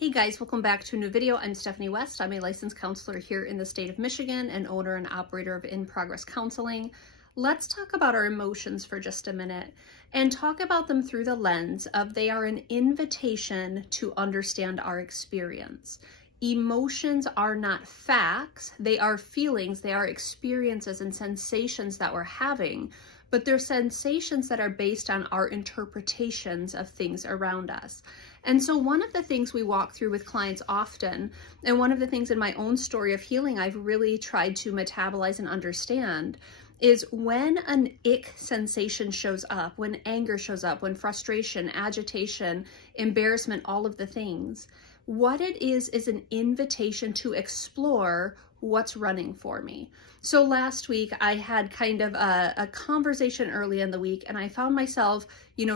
Hey guys, welcome back to a new video. I'm Stephanie West. I'm a licensed counselor here in the state of Michigan and owner and operator of In Progress Counseling. Let's talk about our emotions for just a minute and talk about them through the lens of they are an invitation to understand our experience. Emotions are not facts, they are feelings, they are experiences and sensations that we're having, but they're sensations that are based on our interpretations of things around us. And so one of the things we walk through with clients often, and one of the things in my own story of healing I've really tried to metabolize and understand, is when an ick sensation shows up, when anger shows up, when frustration, agitation, embarrassment, all of the things, what it is an invitation to explore what's running for me. So last week I had kind of a conversation early in the week, and I found myself,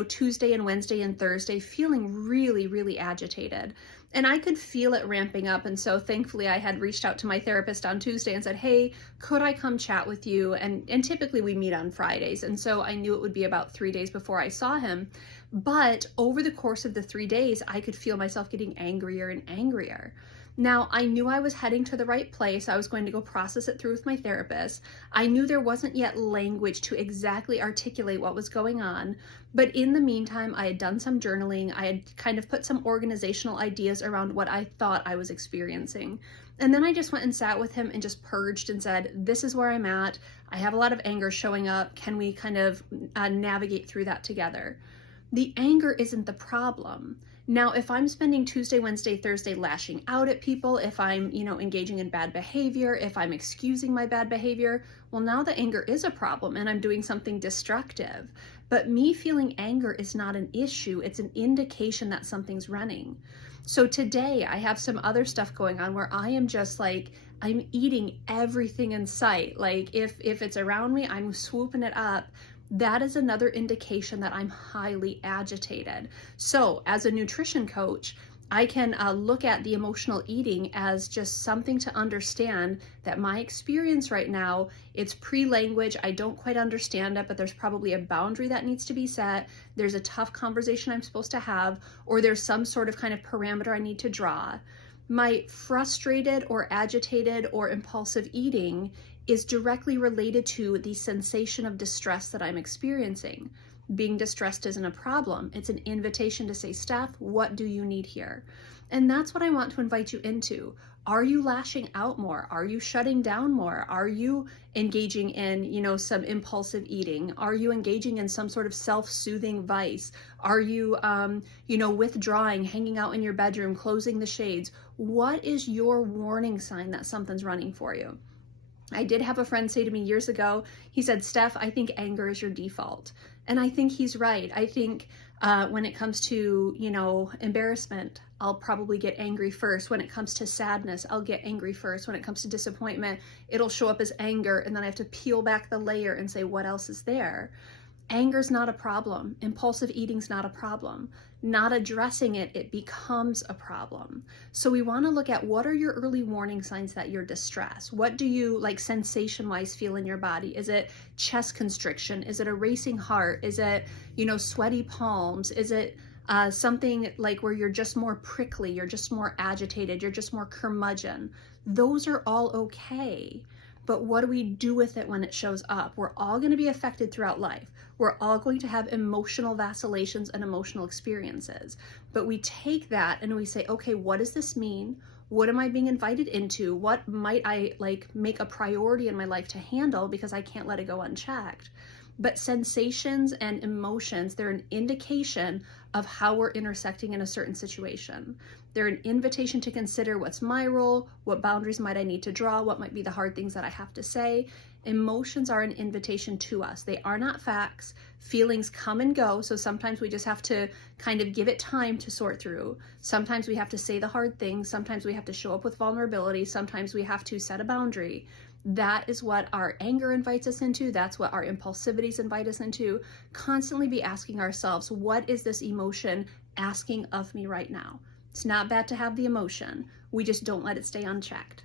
Tuesday and Wednesday and Thursday feeling really, really agitated. And I could feel it ramping up. And so thankfully I had reached out to my therapist on Tuesday and said, hey, could I come chat with you? And typically we meet on Fridays. And so I knew it would be about 3 days before I saw him. But over the course of the 3 days, I could feel myself getting angrier and angrier. Now, I knew I was heading to the right place. I was going to go process it through with my therapist. I knew there wasn't yet language to exactly articulate what was going on. But in the meantime, I had done some journaling. I had kind of put some organizational ideas around what I thought I was experiencing. And then I just went and sat with him and just purged and said, this is where I'm at. I have a lot of anger showing up. Can we kind of navigate through that together? The anger isn't the problem. Now, if I'm spending Tuesday, Wednesday, Thursday lashing out at people, if I'm, engaging in bad behavior, if I'm excusing my bad behavior, well, now the anger is a problem and I'm doing something destructive. But me feeling anger is not an issue. It's an indication that something's running. So today I have some other stuff going on where I am just like, I'm eating everything in sight. Like if it's around me, I'm swooping it up. That is another indication that I'm highly agitated. So as a nutrition coach, I can look at the emotional eating as just something to understand that my experience right now, it's pre-language. I don't quite understand it, but there's probably a boundary that needs to be set. There's a tough conversation I'm supposed to have, or there's some sort of kind of parameter I need to draw. My frustrated or agitated or impulsive eating is directly related to the sensation of distress that I'm experiencing. Being distressed isn't a problem. It's an invitation to say, Steph, what do you need here? And that's what I want to invite you into. Are you lashing out more? Are you shutting down more? Are you engaging in, some impulsive eating? Are you engaging in some sort of self-soothing vice? Are you, withdrawing, hanging out in your bedroom, closing the shades? What is your warning sign that something's running for you? I did have a friend say to me years ago, he said, Steph, I think anger is your default. And I think he's right. I think when it comes to, embarrassment, I'll probably get angry first. When it comes to sadness, I'll get angry first. When it comes to disappointment, it'll show up as anger. And then I have to peel back the layer and say, what else is there? Anger's not a problem. Impulsive eating's not a problem. Not addressing it, it becomes a problem. So we want to look at what are your early warning signs that you're distressed? What do you sensation-wise feel in your body? Is it chest constriction? Is it a racing heart? Is it, sweaty palms? Is it something like where you're just more prickly, you're just more agitated, you're just more curmudgeon? Those are all okay. But what do we do with it when it shows up? We're all going to be affected throughout life. We're all going to have emotional vacillations and emotional experiences. But we take that and we say, okay, what does this mean? What am I being invited into? What might I make a priority in my life to handle because I can't let it go unchecked? But sensations and emotions, they're an indication of how we're intersecting in a certain situation. They're an invitation to consider what's my role, what boundaries might I need to draw, what might be the hard things that I have to say. Emotions are an invitation to us. They are not facts. Feelings come and go, so sometimes we just have to kind of give it time to sort through. Sometimes we have to say the hard things. Sometimes we have to show up with vulnerability. Sometimes we have to set a boundary. That is what our anger invites us into. That's what our impulsivities invite us into. Constantly be asking ourselves, what is this emotion asking of me right now? It's not bad to have the emotion. We just don't let it stay unchecked.